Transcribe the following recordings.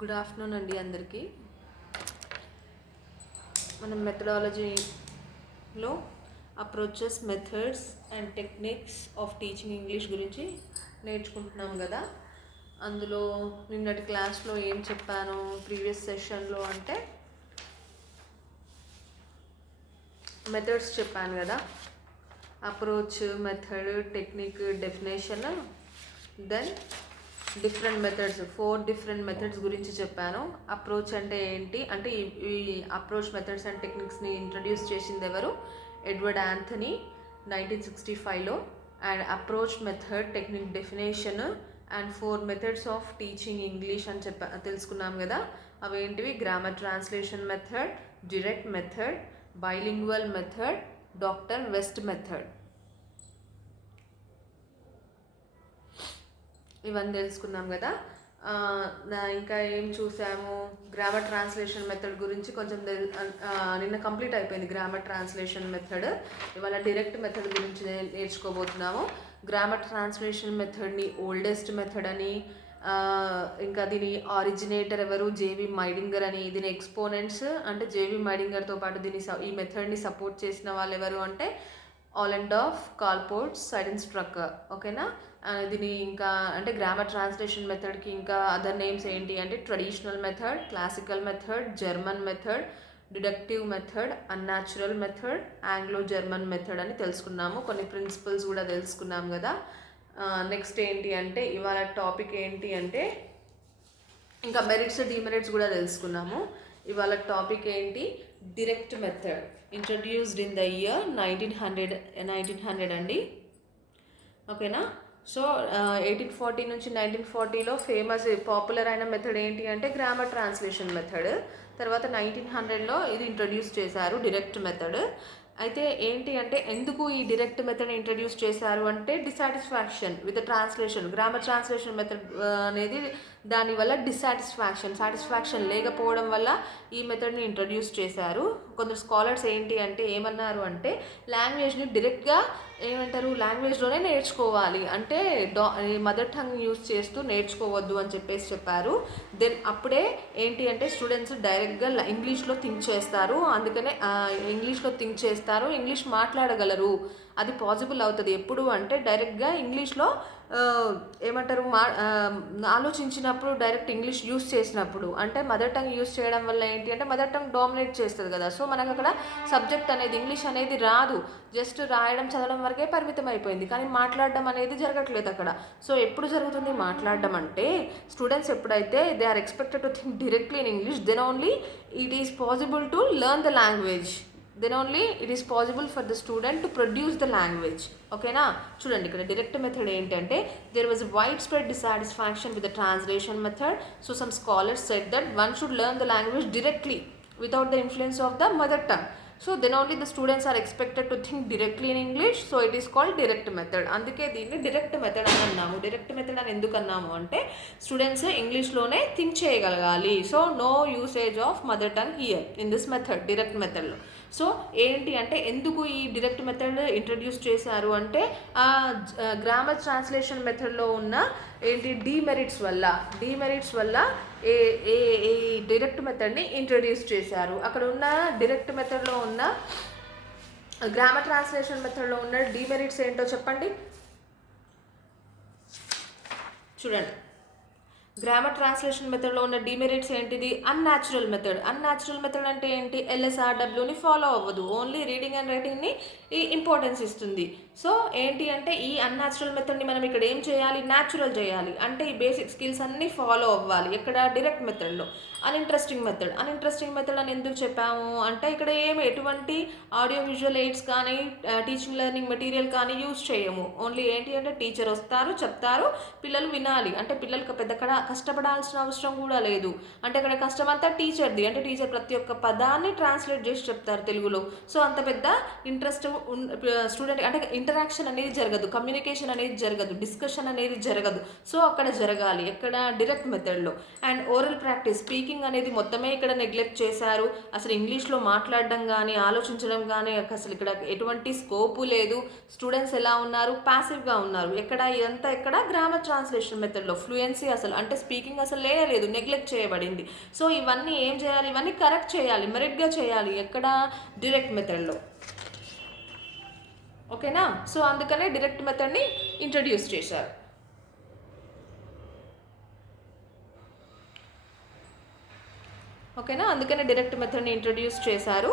Good afternoon అండి అందరికీ. మనం మెథడాలజీలో approaches, methods and techniques of teaching English గురించి నేర్చుకుంటున్నాం కదా. అందులో నిన్నటి క్లాస్లో ఏం చెప్పాను ప్రీవియస్ సెషన్లో అంటే మెథడ్స్ చెప్పాను కదా. Approach, method, technique, definition, then different methods, 4 different methods గురించి చెప్పాను. అప్రోచ్ అంటే ఏంటి అంటే ఈ అప్రోచ్ మెథడ్స్ అండ్ టెక్నిక్స్ని ఇంట్రడ్యూస్ చేసింది ఎవరు? ఎడ్వర్డ్ యాంథనీ 1965లో. And approach, method, technique, definition and 4 methods of teaching English అని తెలుసుకున్నాం కదా. అవేంటివి? Grammar translation method, direct method, bilingual method, doctor West method. ఇవన్నీ తెలుసుకున్నాం కదా. ఇంకా ఏం చూసాము? గ్రామర్ ట్రాన్స్లేషన్ మెథడ్ గురించి కొంచెం నిన్న కంప్లీట్ అయిపోయింది గ్రామర్ ట్రాన్స్లేషన్ మెథడ్. ఇవాళ డైరెక్ట్ మెథడ్ గురించి నేర్చుకోబోతున్నాము. గ్రామర్ ట్రాన్స్లేషన్ మెథడ్ని ఓల్డెస్ట్ మెథడ్ అని, ఇంకా దీని ఆరిజినేటర్ ఎవరు? జేవి మైడింగర్ అని. దీని ఎక్స్పోనెంట్స్ అంటే జేవి మైడింగర్తో పాటు ఈ మెథడ్ని సపోర్ట్ చేసిన వాళ్ళు ఎవరు అంటే ఆలెండాఫ్, కార్ల్పోర్ట్స్, సైడెన్స్ట్రక్కర్. ఓకేనా. దీని ఇంకా అంటే గ్రామర్ ట్రాన్స్లేషన్ మెథడ్కి ఇంకా అదర్ నేమ్స్ ఏంటి అంటే traditional method, classical method, German method, deductive method, unnatural method, Anglo German method అని తెలుసుకున్నాము. కొన్ని ప్రిన్సిపల్స్ కూడా తెలుసుకున్నాం కదా. నెక్స్ట్ ఏంటి అంటే ఇవాళ టాపిక్ ఏంటి అంటే ఇంకా మెరిట్స్, డిమెరిట్స్ కూడా తెలుసుకున్నాము. ఇవాళ టాపిక్ ఏంటి? Direct method, introduced in the year 1900 అండి. ఓకేనా. సో 1840 నుంచి 1940లో ఫేమస్ పాపులర్ అయిన మెథడ్ ఏంటి అంటే గ్రామర్ ట్రాన్స్లేషన్ మెథడ్. తర్వాత 1900లో ఇది ఇంట్రడ్యూస్ చేశారు, డిరెక్ట్ మెథడ్. అయితే ఏంటి అంటే ఎందుకు ఈ డిరెక్ట్ మెథడ్ ఇంట్రడ్యూస్ చేశారు అంటే dissatisfaction with translation. Grammar translation method అనేది దానివల్ల సాటిస్ఫాక్షన్ లేకపోవడం వల్ల ఈ మెథడ్ని ఇంట్రడ్యూస్ చేశారు. కొందరు స్కాలర్స్ ఏంటి అంటే ఏమన్నారు అంటే లాంగ్వేజ్ని డైరెక్ట్గా లాంగ్వేజ్లోనే నేర్చుకోవాలి అంటే మదర్ టంగ్ యూజ్ చేస్తూ నేర్చుకోవద్దు అని చెప్పారు. దెన్ అప్పుడే ఏంటి అంటే స్టూడెంట్స్ డైరెక్ట్గా ఇంగ్లీష్లో థింక్ చేస్తారు. అందుకనే ఇంగ్లీష్లో థింక్ చేస్తారు, ఇంగ్లీష్ మాట్లాడగలరు. అది పాసిబుల్ అవుతుంది ఎప్పుడు అంటే డైరెక్ట్గా ఇంగ్లీష్లో ఆలోచించినప్పుడు, డైరెక్ట్ ఇంగ్లీష్ యూస్ చేసినప్పుడు. అంటే మదర్ టంగ్ యూస్ చేయడం వల్ల ఏంటి అంటే మదర్ టంగ్ డామినేట్ చేస్తుంది కదా. సో మనకు అక్కడ సబ్జెక్ట్ అనేది ఇంగ్లీష్ అనేది రాదు, జస్ట్ రాయడం, చదవడం వరకే పరిమితం అయిపోయింది. కానీ మాట్లాడడం అనేది జరగట్లేదు అక్కడ. సో ఎప్పుడు జరుగుతుంది మాట్లాడడం అంటే స్టూడెంట్స్ ఎప్పుడైతే they are expected to think directly in English, then only it is possible to learn the language. then only it is possible for the student to produce the language. ఓకేనా. చూడండి ఇక్కడ direct method ఏంటంటే there was a widespread dissatisfaction with the translation method. So some scholars said that one should learn the language directly without the influence of the mother tongue. So then only the students are expected to think directly in English. So it is called direct method. అందుకే దీన్ని direct method అని అన్నాము. Direct method అని ఎందుకు అన్నాము అంటే students ఇంగ్లీష్లోనే think చేయగలగాలి. So no usage of mother tongue here in this method, direct మెథడ్లో. సో ఏంటి అంటే ఎందుకు ఈ డైరెక్ట్ మెథడ్ ఇంట్రడ్యూస్ చేశారు అంటే గ్రామర్ ట్రాన్స్లేషన్ మెథడ్లో ఉన్న డిమెరిట్స్ వల్ల ఈ డైరెక్ట్ మెథడ్ని ఇంట్రడ్యూస్ చేశారు. అక్కడ ఉన్న డైరెక్ట్ మెథడ్లో ఉన్న గ్రామర్ ట్రాన్స్లేషన్ మెథడ్లో ఉన్న డిమెరిట్స్ ఏంటో చెప్పండి. చూడండి, గ్రామర్ ట్రాన్స్లేషన్ మెథడ్లో ఉన్న డిమెరిట్స్ ఏంటిది? అన్యాచురల్ మెథడ్ అంటే ఏంటి? LSRWని ఫాలో అవ్వదు, ఓన్లీ రీడింగ్ అండ్ రైటింగ్ని ఇంపార్టెన్స్ ఇస్తుంది. సో ఏంటి అంటే ఈ అన్యాచురల్ మెథడ్ని మనం ఇక్కడ ఏం చేయాలి? న్యాచురల్ చేయాలి. అంటే ఈ బేసిక్ స్కిల్స్ అన్నీ ఫాలో అవ్వాలి. ఇక్కడ డైరెక్ట్ మెథడ్లో అన్ఇంట్రెస్టింగ్ మెథడ్ అని ఎందుకు చెప్పాము అంటే ఇక్కడ ఎటువంటి ఆడియో విజువల్ ఎయిడ్స్ కానీ టీచింగ్ లెర్నింగ్ మెటీరియల్ కానీ యూజ్ చేయము. ఓన్లీ ఏంటి అంటే టీచర్ వస్తారు, చెప్తారు, పిల్లలు వినాలి. అంటే పిల్లలకు పెద్ద కష్టపడాల్సిన అవసరం కూడా లేదు. అంటే ఇక్కడ కష్టం అంతా టీచర్ది. అంటే టీచర్ ప్రతి ఒక్క పదాన్ని ట్రాన్స్లేట్ చేసి చెప్తారు తెలుగులో. సో అంత పెద్ద ఇంట్రెస్ట్ స్టూడెంట్ అంటే ఇంటరాక్షన్ అనేది జరగదు, కమ్యూనికేషన్ అనేది జరగదు, డిస్కషన్ అనేది జరగదు. సో అక్కడ జరగాలి ఎక్కడ డైరెక్ట్ మెథడ్లో. అండ్ ఓరల్ ప్రాక్టీస్, స్పీకింగ్ అనేది మొత్తమే ఇక్కడ నెగ్లెక్ట్ చేశారు. అసలు ఇంగ్లీష్లో మాట్లాడడం కానీ ఆలోచించడం కానీ అసలు ఇక్కడ ఎటువంటి స్కోపు లేదు. స్టూడెంట్స్ ఎలా ఉన్నారు, ప్యాసివ్గా ఉన్నారు. ఎక్కడ ఇదంతా ఎక్కడ గ్రామర్ ట్రాన్స్లేషన్ మెథడ్లో ఫ్లూయెన్సీ అసలు అంటే స్పీకింగ్ అసలు లేదు, నెగ్లెక్ట్ చేయబడింది. సో ఇవన్నీ ఏం చేయాలి, ఇవన్నీ కరెక్ట్ చేయాలి, మెరిట్గా చేయాలి ఎక్కడ డైరెక్ట్ మెథడ్లో. ఓకేనా. సో అందుకనే డైరెక్ట్ మెథడ్ని ఇంట్రడ్యూస్ చేశారు. ఓకేనా, అందుకనే డైరెక్ట్ మెథడ్ని ఇంట్రడ్యూస్ చేశారు.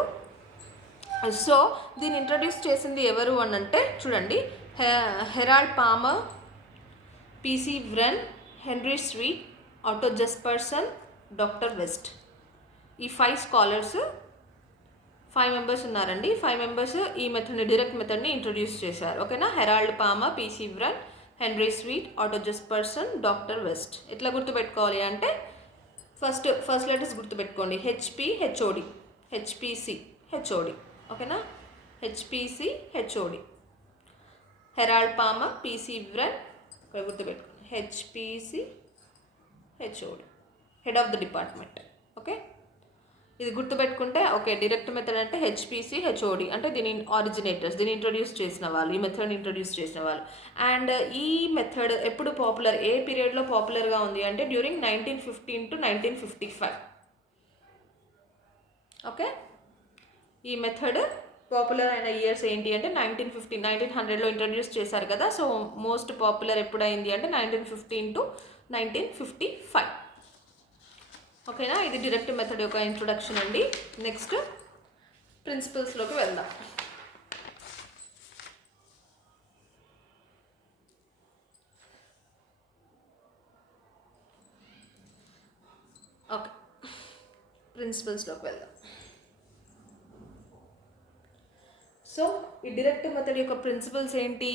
సో దీన్ని ఇంట్రడ్యూస్ చేసింది ఎవరు అని అంటే చూడండి, Harold Palmer, PC Wren, Henry Sweet, Otto Jespersen, doctor West. ఈ 5 స్కాలర్స్ 5 మెంబర్స్ ఉన్నారండి. 5 మెంబర్స్ ఈ మెథడ్ని డైరెక్ట్ మెథడ్ని ఇంట్రడ్యూస్ చేశారు. ఓకేనా. Harold Palmer, PC Wren, Henry Sweet, Otto Jespersen, doctor West. ఎట్లా గుర్తుపెట్టుకోవాలి అంటే ఫస్ట్ లెటర్స్ గుర్తుపెట్టుకోండి. HP HOD, HPC HOD. ఓకేనా. HPC HOD, Harold Palmer, PC Wren, ఇక్కడ గుర్తుపెట్టుకోండి. HPC HOD, head of the department. Okay, ఇది గుర్తుపెట్టుకుంటే ఓకే. డైరెక్ట్ మెథడ్ అంటే హెచ్పిసి హెచ్ఓడి అంటే దీని ఆరిజినేటర్స్, దీన్ని ఇంట్రడ్యూస్ చేసిన వాళ్ళు, ఈ మెథడ్ని ఇంట్రడ్యూస్ చేసిన వాళ్ళు. అండ్ ఈ మెథడ్ ఎప్పుడు పాపులర్, ఏ పీరియడ్లో పాపులర్గా ఉంది అంటే డ్యూరింగ్ 1915 to 1955. ఓకే, ఈ మెథడ్ పాపులర్ అయిన ఇయర్స్ ఏంటి అంటే 1900లో ఇంట్రడ్యూస్ చేశారు కదా. సో మోస్ట్ పాపులర్ ఎప్పుడైంది అంటే 1915 to 1955. ఓకేనా. ఇది డైరెక్ట్ మెథడ్ యొక్క ఇంట్రొడక్షన్ అండి. నెక్స్ట్ ప్రిన్సిపల్స్లోకి వెళ్దాం. ఓకే, ప్రిన్సిపల్స్లోకి వెళ్దాం. సో ఈ డైరెక్ట్ మెథడ్ యొక్క ప్రిన్సిపల్స్ ఏంటి,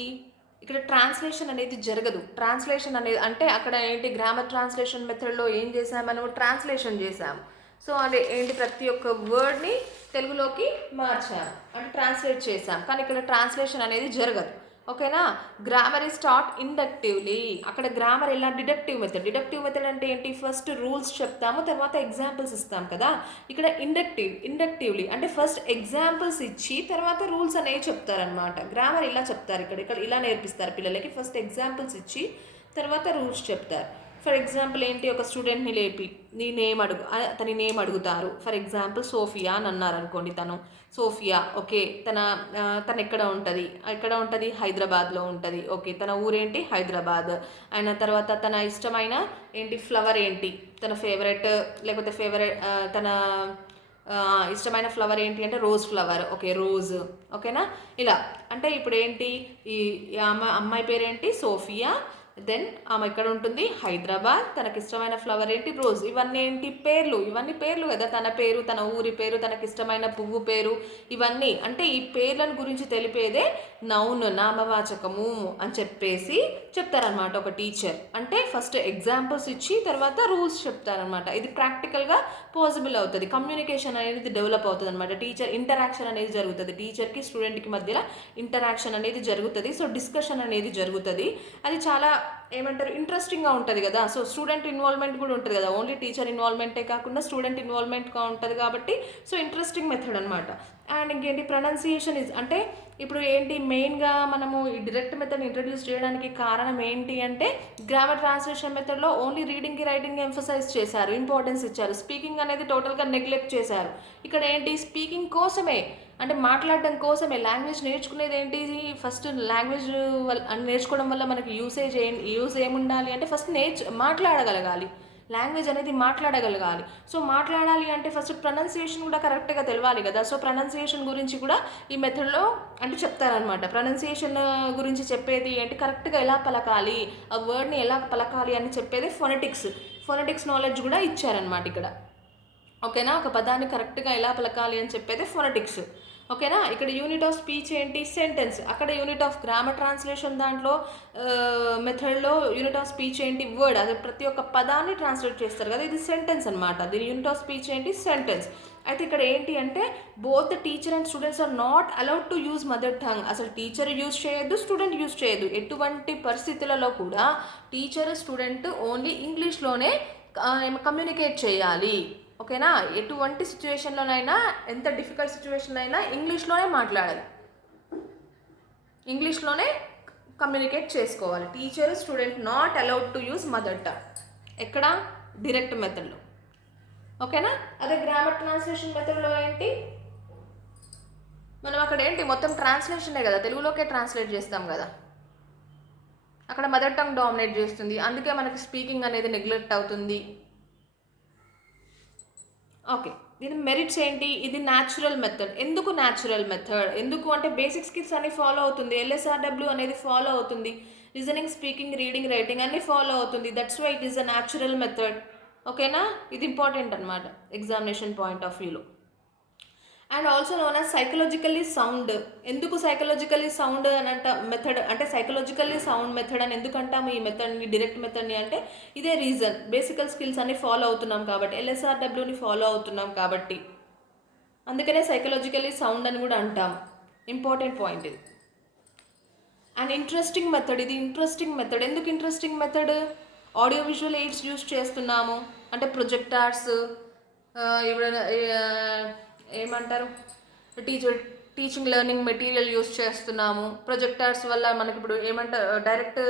ఇక్కడ ట్రాన్స్లేషన్ అనేది జరగదు. ట్రాన్స్లేషన్ అనేది అంటే అక్కడ ఏంటి, గ్రామర్ ట్రాన్స్లేషన్ మెథడ్లో ఏం చేసాము, మనం ట్రాన్స్లేషన్ చేసాము. సో అది ఏంటి, ప్రతి ఒక్క వర్డ్ని తెలుగులోకి మార్చాము అంటే ట్రాన్స్లేట్ చేసాం. కానీ ఇక్కడ ట్రాన్స్లేషన్ అనేది జరగదు. ఓకేనా. Grammar is taught inductively. అక్కడ గ్రామర్ ఎలా, డిడక్టివ్ మెథడ్. డిడక్టివ్ మెథడ్ అంటే ఏంటి, ఫస్ట్ రూల్స్ చెప్తాము, తర్వాత ఎగ్జాంపుల్స్ ఇస్తాం కదా. ఇక్కడ ఇండక్టివ్లీ అంటే ఫస్ట్ ఎగ్జాంపుల్స్ ఇచ్చి తర్వాత రూల్స్ అనేవి చెప్తారనమాట. గ్రామర్ ఇలా చెప్తారు, ఇక్కడ ఇలా నేర్పిస్తారు పిల్లలకి. ఫస్ట్ ఎగ్జాంపుల్స్ ఇచ్చి తర్వాత రూల్స్ చెప్తారు. ఫర్ ఎగ్జాంపుల్ ఏంటి, ఒక స్టూడెంట్ని లేపి అతని నేమ్ అడుగుతారు. ఫర్ ఎగ్జాంపుల్ సోఫియా అని అన్నారు అనుకోండి. తను సోఫియా, ఓకే. తను ఎక్కడ ఉంటుంది, హైదరాబాద్లో ఉంటుంది. ఓకే, తన ఊరేంటి, హైదరాబాద్. అయిన తర్వాత తన ఇష్టమైన ఏంటి, ఫ్లవర్ ఏంటి, తన ఫేవరెట్ తన ఇష్టమైన ఫ్లవర్ ఏంటి అంటే రోజ్ ఫ్లవర్. Okay, rose. ఓకేనా. ఇలా అంటే ఇప్పుడు ఏంటి, ఈ అమ్మాయి పేరేంటి, సోఫియా. దెన్ ఆమె ఎక్కడ ఉంటుంది, హైదరాబాద్. తనకి ఇష్టమైన ఫ్లవర్ ఏంటి, రోజ్. ఇవన్నీ ఏంటి, ఇవన్నీ పేర్లు కదా. తన పేరు, తన ఊరి పేరు, తనకి ఇష్టమైన పువ్వు పేరు, ఇవన్నీ అంటే ఈ పేర్లను గురించి తెలిపేదే నౌన్, నామవాచకము అని చెప్పేసి చెప్తారనమాట ఒక టీచర్. అంటే ఫస్ట్ ఎగ్జాంపుల్స్ ఇచ్చి తర్వాత రూల్స్ చెప్తారనమాట. ఇది ప్రాక్టికల్గా పాసిబుల్ అవుతుంది. కమ్యూనికేషన్ అనేది డెవలప్ అవుతుంది అనమాట. టీచర్ ఇంటరాక్షన్ అనేది జరుగుతుంది, టీచర్కి స్టూడెంట్కి మధ్యలో ఇంటరాక్షన్ అనేది జరుగుతుంది. సో డిస్కషన్ అనేది జరుగుతుంది. అది చాలా ఏమంటారు, ఇంట్రెస్టింగ్గా ఉంటుంది కదా. సో స్టూడెంట్ ఇన్వాల్వ్మెంట్ కూడా ఉంటుంది కదా, ఓన్లీ టీచర్ ఇన్వాల్వ్మెంటే కాకుండా స్టూడెంట్ ఇన్వాల్వ్మెంట్గా ఉంటుంది కాబట్టి సో ఇంట్రెస్టింగ్ మెథడ్ అనమాట. అండ్ ఇంకేంటి, ప్రొనౌన్సియేషన్ అంటే ఇప్పుడు ఏంటి, మెయిన్గా మనము ఈ డైరెక్ట్ మెథడ్ ఇంట్రడ్యూస్ చేయడానికి కారణం ఏంటి అంటే గ్రామర్ ట్రాన్స్లేషన్ మెథడ్లో ఓన్లీ రీడింగ్కి రైటింగ్ ఎంఫసైజ్ చేశారు, ఇంపార్టెన్స్ ఇచ్చారు. స్పీకింగ్ అనేది టోటల్గా నెగ్లెక్ట్ చేశారు. ఇక్కడ ఏంటి, స్పీకింగ్ కోసమే అంటే మాట్లాడడం కోసమే. లాంగ్వేజ్ నేర్చుకునేది ఏంటి, ఫస్ట్ లాంగ్వేజ్ నేర్చుకోవడం వల్ల మనకి యూజ్ ఏముండాలి అంటే ఫస్ట్ మాట్లాడగలగాలి. లాంగ్వేజ్ అనేది మాట్లాడగలగాలి. సో మాట్లాడాలి అంటే ఫస్ట్ ప్రొనౌన్సియేషన్ కూడా కరెక్ట్గా తెలవాలి కదా. సో ప్రొనౌన్సియేషన్ గురించి కూడా ఈ మెథడ్లో అంటే చెప్తారనమాట. ప్రొనౌన్సియేషన్ గురించి చెప్పేది ఏంటి, కరెక్ట్గా ఎలా పలకాలి, ఆ వర్డ్ని ఎలా పలకాలి అని చెప్పేది ఫొనెటిక్స్ నాలెడ్జ్ కూడా ఇచ్చారనమాట ఇక్కడ. ఓకేనా. ఒక పదాన్ని కరెక్ట్గా ఎలా పలకాలి అని చెప్పేది ఫొనెటిక్స్. ఓకేనా. ఇక్కడ యూనిట్ ఆఫ్ స్పీచ్ ఏంటి? సెంటెన్స్. అక్కడ యూనిట్ ఆఫ్ గ్రామర్ ట్రాన్స్లేషన్ దాంట్లో మెథడ్లో యూనిట్ ఆఫ్ స్పీచ్ ఏంటి? వర్డ్. అది ప్రతి ఒక్క పదాన్ని ట్రాన్స్లేట్ చేస్తారు కదా, ఇది సెంటెన్స్ అనమాట. దీని యూనిట్ ఆఫ్ స్పీచ్ ఏంటి? సెంటెన్స్. అయితే ఇక్కడ ఏంటి అంటే both teacher and students are not allowed to use mother tongue. అసలు టీచర్ యూజ్ చేయొద్దు, స్టూడెంట్ యూజ్ చేయొద్దు. ఎటువంటి పరిస్థితులలో కూడా టీచర్ స్టూడెంట్ ఓన్లీ ఇంగ్లీష్లోనే కమ్యూనికేట్ చేయాలి. ఓకేనా. ఎటువంటి సిచ్యువేషన్లోనైనా, ఎంత డిఫికల్ట్ సిచ్యువేషన్ అయినా ఇంగ్లీష్లోనే మాట్లాడాలి, ఇంగ్లీష్లోనే కమ్యూనికేట్ చేసుకోవాలి. Teacher student not allowed to use mother tongue. ఎక్కడ? డైరెక్ట్ మెథడ్లో. ఓకేనా. అదే గ్రామర్ ట్రాన్స్లేషన్ మెథడ్లో ఏంటి? మనం అక్కడ ఏంటి మొత్తం ట్రాన్స్లేషనే కదా, తెలుగులోకే ట్రాన్స్లేట్ చేస్తాం కదా. అక్కడ మదర్ టంగ్ డామినేట్ చేస్తుంది, అందుకే మనకి స్పీకింగ్ అనేది నెగ్లెక్ట్ అవుతుంది. ఓకే. దీని మెరిట్స్ ఏంటి? ఇది న్యాచురల్ మెథడ్. ఎందుకు న్యాచురల్ మెథడ్? ఎందుకు అంటే బేసిక్ స్కిల్స్ అన్ని ఫాలో అవుతుంది, LSRW అనేది ఫాలో అవుతుంది, లిజనింగ్, స్పీకింగ్, రీడింగ్, రైటింగ్ అన్ని ఫాలో అవుతుంది. That's why it is a natural method. ఓకేనా. ఇది ఇంపార్టెంట్ అనమాట ఎగ్జామినేషన్ పాయింట్ ఆఫ్ వ్యూలో. And also known as psychologically sound. ఎందుకు సైకలాజికల్లీ సౌండ్ అని అంట మెథడ్ అంటే సైకలాజికల్లీ సౌండ్ మెథడ్ అని ఎందుకు అంటాము ఈ మెథడ్ని, డైరెక్ట్ మెథడ్ని అంటే ఇదే రీజన్. బేసికల్ స్కిల్స్ అన్ని ఫాలో అవుతున్నాం కాబట్టి, LSRWని ఫాలో అవుతున్నాం కాబట్టి, అందుకనే సైకలాజికల్లీ సౌండ్ అని కూడా అంటాం. ఇంపార్టెంట్ పాయింట్ ఇది. And interesting method. ఇది ఇంట్రెస్టింగ్ మెథడ్. ఎందుకు interesting method? Audio visual AIDS use చేస్తున్నాము, అంటే ప్రొజెక్టార్స్, ఇప్పుడు ఏమంటారు, టీచింగ్ లెర్నింగ్ మెటీరియల్ యూస్ చేస్తున్నాము. ప్రొజెక్టర్స్ వల్ల మనకి ఇప్పుడు ఏమంటారు, డైరెక్ట్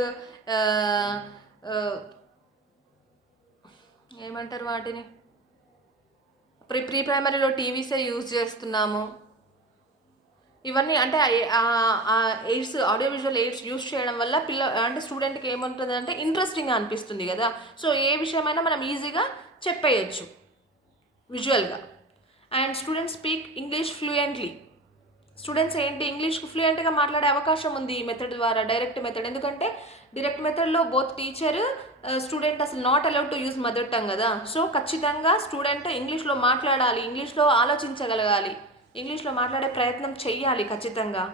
ఏమంటారు వాటిని, ప్రీ ప్రైమరీలో టీవీసే యూజ్ చేస్తున్నాము. ఇవన్నీ అంటే AIDS, audio visual AIDS use చేయడం వల్ల అంటే స్టూడెంట్కి ఏముంటుంది అంటే ఇంట్రెస్టింగ్గా అనిపిస్తుంది కదా. సో ఏ విషయమైనా మనం ఈజీగా చెప్పేయచ్చు విజువల్గా. And students speak English fluently. Students ఏంటి ఇంగ్లీష్కి ఫ్లూయెంట్గా మాట్లాడే అవకాశం ఉంది ఈ మెథడ్ ద్వారా, డైరెక్ట్ మెథడ్. ఎందుకంటే డైరెక్ట్ మెథడ్లో బోత్ టీచర్ స్టూడెంట్ అసలు not allowed to use mother tongue కదా. సో ఖచ్చితంగా స్టూడెంట్ ఇంగ్లీష్లో మాట్లాడాలి, ఇంగ్లీష్లో ఆలోచించగలగాలి, ఇంగ్లీష్లో మాట్లాడే ప్రయత్నం చెయ్యాలి ఖచ్చితంగా.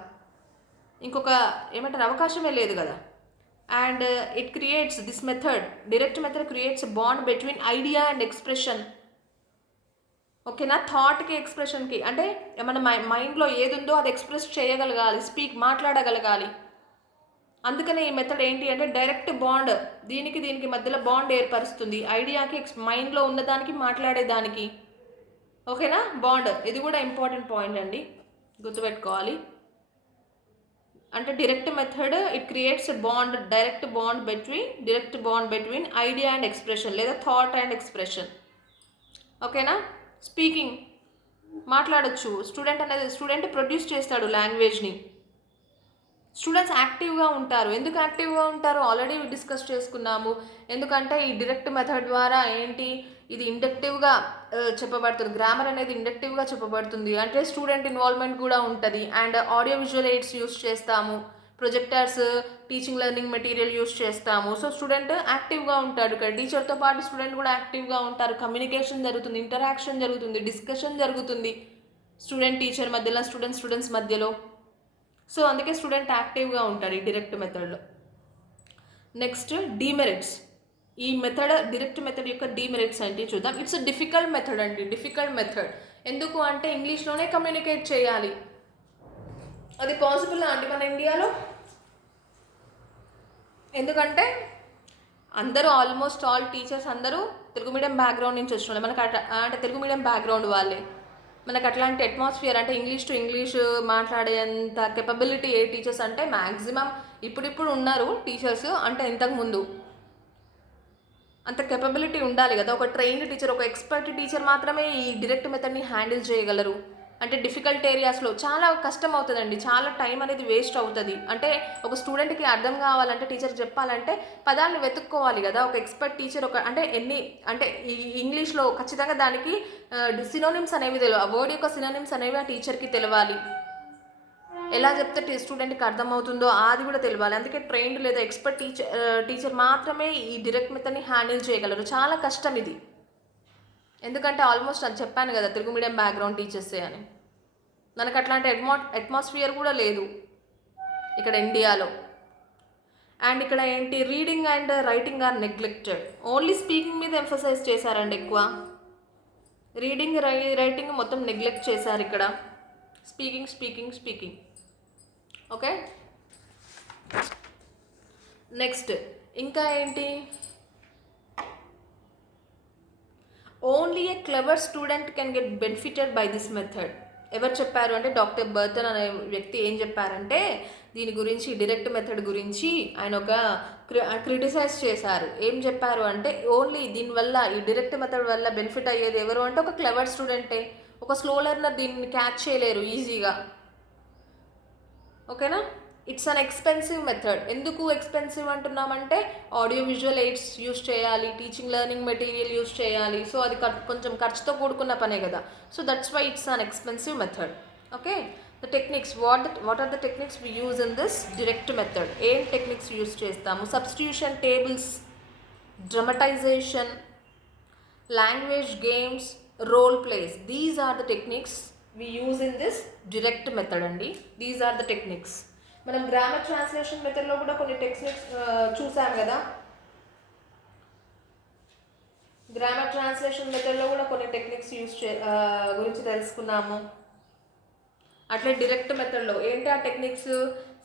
ఇంకొక ఏమంటారు అవకాశమే లేదు కదా. And it creates this method, direct method creates bond between idea and expression. ఓకేనా. థాట్కి, ఎక్స్ప్రెషన్కి, అంటే మన మైండ్లో ఏది ఉందో అది ఎక్స్ప్రెస్ చేయగలగాలి, మాట్లాడగలగాలి. అందుకనే ఈ మెథడ్ ఏంటి అంటే డైరెక్ట్ బాండ్, దీనికి మధ్యలో బాండ్ ఏర్పరుస్తుంది, ఐడియాకి, మైండ్లో ఉన్నదానికి, మాట్లాడేదానికి. ఓకేనా. బాండ్, ఇది కూడా ఇంపార్టెంట్ పాయింట్ అండి, గుర్తుపెట్టుకోవాలి. అంటే direct method it creates bond, direct bond between idea and expression, లేదా థాట్ అండ్ ఎక్స్ప్రెషన్. ఓకేనా. స్పీకింగ్, మాట్లాడచ్చు. స్టూడెంట్ ప్రొడ్యూస్ చేస్తాడు లాంగ్వేజ్ని. స్టూడెంట్స్ యాక్టివ్గా ఉంటారు. ఎందుకు యాక్టివ్గా ఉంటారు? ఆల్రెడీ డిస్కస్ చేసుకున్నాము. ఎందుకంటే ఈ డైరెక్ట్ మెథడ్ ద్వారా ఏంటి, ఇది ఇండక్టివ్గా చెప్పబడుతుంది, గ్రామర్ అనేది ఇండక్టివ్గా చెప్పబడుతుంది, అంటే స్టూడెంట్ ఇన్వాల్వ్మెంట్ కూడా ఉంటుంది. And audio visual aids use చేస్తాము, projectors, teaching learning material use చేస్తాము. సో స్టూడెంట్ యాక్టివ్గా ఉంటాడు. ఇక్కడ టీచర్తో పాటు స్టూడెంట్ కూడా యాక్టివ్గా ఉంటారు, కమ్యూనికేషన్ జరుగుతుంది, ఇంటరాక్షన్ జరుగుతుంది, డిస్కషన్ జరుగుతుంది స్టూడెంట్ టీచర్ మధ్యలో, స్టూడెంట్స్ మధ్యలో. సో అందుకే స్టూడెంట్ యాక్టివ్గా ఉంటాడు ఈ డైరెక్ట్ మెథడ్లో. Next demerits. ఈ మెథడ్, డైరెక్ట్ మెథడ్ యొక్క డీమెరిట్స్ ఏంటి చూద్దాం. ఇట్స్ డిఫికల్ట్ మెథడ్ అండి, డిఫికల్ట్ మెథడ్. ఎందుకు అంటే ఇంగ్లీష్లోనే కమ్యూనికేట్ చేయాలి. అది పాసిబుల్ అండి మన ఇండియాలో? ఎందుకంటే అందరూ ఆల్మోస్ట్ ఆల్ టీచర్స్ అందరూ తెలుగు మీడియం బ్యాక్గ్రౌండ్ నుంచి వచ్చిన మనకు అంటే తెలుగు మీడియం బ్యాక్గ్రౌండ్ వాళ్ళే. మనకు అట్లాంటి అట్మాస్ఫియర్, అంటే ఇంగ్లీష్ టు ఇంగ్లీష్ మాట్లాడేంత కెపబిలిటీ ఏ టీచర్స్ అంటే మ్యాక్సిమం ఇప్పుడు ఉన్నారు టీచర్స్, అంటే ఇంతకుముందు అంత కెపబిలిటీ ఉండాలి కదా. ఒక ట్రైన్డ్ టీచర్, ఒక ఎక్స్పర్ట్ టీచర్ మాత్రమే ఈ డైరెక్ట్ మెథడ్ని హ్యాండిల్ చేయగలరు. అంటే డిఫికల్ట్ ఏరియాస్లో చాలా కష్టం అవుతుందండి, చాలా టైం అనేది వేస్ట్ అవుతుంది. అంటే ఒక స్టూడెంట్కి అర్థం కావాలంటే, టీచర్ చెప్పాలంటే పదాలను వెతుక్కోవాలి కదా. ఒక ఎక్స్పర్ట్ టీచర్ అంటే ఈ ఇంగ్లీష్లో ఖచ్చితంగా దానికి సినోనిమ్స్ అనేవి తెలియాలి, ఆ వర్డ్ యొక్క సినోనిమ్స్ అనేవి ఆ టీచర్కి తెలవాలి. ఎలా చెప్తే స్టూడెంట్కి అర్థమవుతుందో అది కూడా తెలియాలి. అందుకే ట్రైన్డ్ లేదా ఎక్స్పర్ట్ టీచర్ మాత్రమే ఈ డైరెక్ట్ మెథడ్ని హ్యాండిల్ చేయగలరు. చాలా కష్టం ఇది. ఎందుకంటే ఆల్మోస్ట్ అది చెప్పాను కదా, తెలుగు మీడియం బ్యాక్గ్రౌండ్ టీచర్సే అని. మనకు అట్లాంటి అట్మాస్ఫియర్ కూడా లేదు ఇక్కడ ఇండియాలో. అండ్ ఇక్కడ ఏంటి, reading and writing are neglected. Only speaking మీద ఎంఫసైజ్ చేశారండి ఎక్కువ. రీడింగ్ రైటింగ్ మొత్తం నెగ్లెక్ట్ చేశారు ఇక్కడ. స్పీకింగ్. ఓకే, నెక్స్ట్ ఇంకా ఏంటి, only A clever student can get benefited by this method. ఎవరు చెప్పారు అంటే డాక్టర్ బర్తన్ అనే వ్యక్తి ఏం చెప్పారంటే దీని గురించి, డైరెక్ట్ మెథడ్ గురించి ఆయన ఒక క్రిటిసైజ్ చేశారు. ఏం చెప్పారు అంటే ఓన్లీ దీనివల్ల, ఈ డైరెక్ట్ మెథడ్ వల్ల బెనిఫిట్ అయ్యేది ఎవరు అంటే ఒక క్లెవర్ స్టూడెంటే. ఒక స్లో లెర్నర్ దీన్ని క్యాచ్ చేయలేరు ఈజీగా. ఓకేనా. It's an expensive method. ఎందుకు ఎక్స్పెన్సివ్ అంటున్నామంటే ఆడియో విజువల్ ఎయిడ్స్ యూస్ చేయాలి, టీచింగ్ లెర్నింగ్ మెటీరియల్ యూస్ చేయాలి. సో అది కొంచెం ఖర్చుతో కూడుకున్న పనే కదా. So that's why it's an expensive method. Okay, the techniques, what are the techniques we use in this direct method? ఏం టెక్నిక్స్ యూస్ చేస్తాము? Substitution tables, dramatization, language games, role plays. These are the techniques we use in this direct method అండి. These are the techniques. మనం grammar translation మెథడ్లో కూడా కొన్ని techniques చూసాం కదా. Grammar translation మెథడ్లో కూడా కొన్ని టెక్నిక్స్ గురించి తెలుసుకున్నాము. అట్లే డైరెక్ట్ మెథడ్లో ఏంటి ఆ techniques?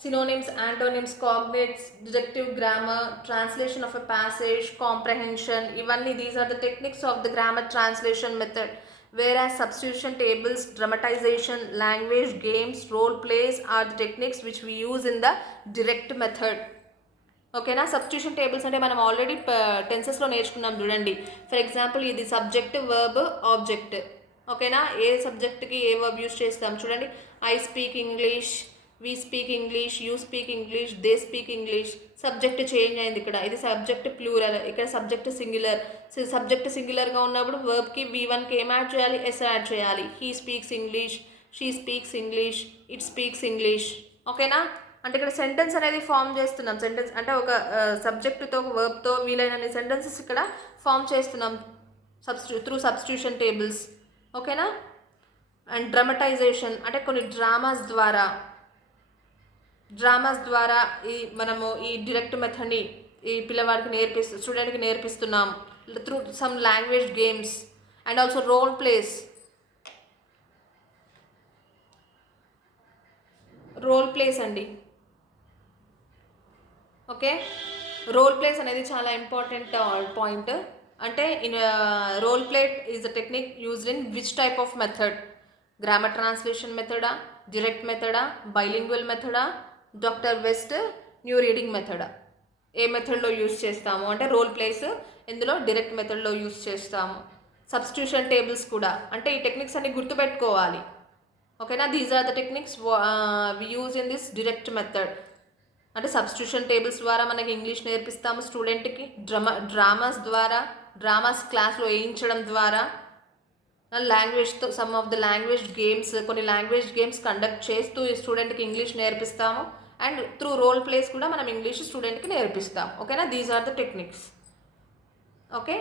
Synonyms, antonyms, cognates, deductive grammar, translation of a passage, comprehension, ఇవన్నీ these are the techniques of the grammar translation method. Whereas substitution tables, dramatization, language games, role plays are the techniques which we use in the direct method. ఓకేనా. Substitution tables అంటే మనం already టెన్సెస్లో నేర్చుకున్నాం చూడండి. For example ఇది subject, verb, object. ఓకేనా. ఏ సబ్జెక్ట్కి ఏ verb use చేస్తాం చూడండి. I speak English, we speak English, you speak English, they speak English. Subject change అయింది ఇక్కడ. ఇది సబ్జెక్ట్ ప్లూరల్, ఇక్కడ సబ్జెక్ట్ సింగులర్. సబ్జెక్ట్ సింగులర్గా ఉన్నప్పుడు వర్బ్కి V1కి ఏం యాడ్ చేయాలి? ఎస్ యాడ్ చేయాలి. He speaks English, she speaks English, it speaks English. ఓకేనా. అంటే ఇక్కడ సెంటెన్స్ అనేది ఫామ్ చేస్తున్నాం. సెంటెన్స్ అంటే ఒక సబ్జెక్టుతో వర్బ్తో వీలైనన్ని సెంటెన్సెస్ ఇక్కడ ఫామ్ చేస్తున్నాం త్రూ సబ్స్టిట్యూషన్ టేబుల్స్. ఓకేనా. అండ్ డ్రమటైజేషన్ అంటే కొన్ని డ్రామాస్ ద్వారా మనము ఈ డైరెక్ట్ మెథడ్ని ఈ పిల్లవాడికి స్టూడెంట్కి నేర్పిస్తున్నాం through some language games. And also role plays అండి. ఓకే, రోల్ ప్లేస్ అనేది చాలా ఇంపార్టెంట్ పాయింట్. అంటే in role play is the technique used in which type of method? Grammar translation మెథడా, డైరెక్ట్ మెథడా, బైలింగ్వల్ మెథడా, డాక్టర్ వెస్ట్ న్యూ రీడింగ్ మెథడా? ఏ మెథడ్లో యూజ్ చేస్తాము అంటే రోల్ ప్లేస్ ఇందులో డైరెక్ట్ మెథడ్లో యూజ్ చేస్తాము. సబ్స్టిట్యూషన్ టేబుల్స్ కూడా, అంటే ఈ టెక్నిక్స్ అన్ని గుర్తుపెట్టుకోవాలి. ఓకేనా. These are the techniques we use in this direct method. అంటే సబ్స్టిట్యూషన్ టేబుల్స్ ద్వారా మనకి ఇంగ్లీష్ నేర్పిస్తాము స్టూడెంట్కి. డ్రామాస్ క్లాస్లో వేయించడం ద్వారా, లాంగ్వేజ్తో some of the language games, కొన్ని లాంగ్వేజ్ గేమ్స్ కండక్ట్ చేస్తూ ఈ స్టూడెంట్కి ఇంగ్లీష్ నేర్పిస్తాము. అండ్ త్రూ రోల్ ప్లేస్ కూడా మనం ఇంగ్లీష్ స్టూడెంట్కి నేర్పిస్తాం. ఓకేనా. These are the techniques. Okay,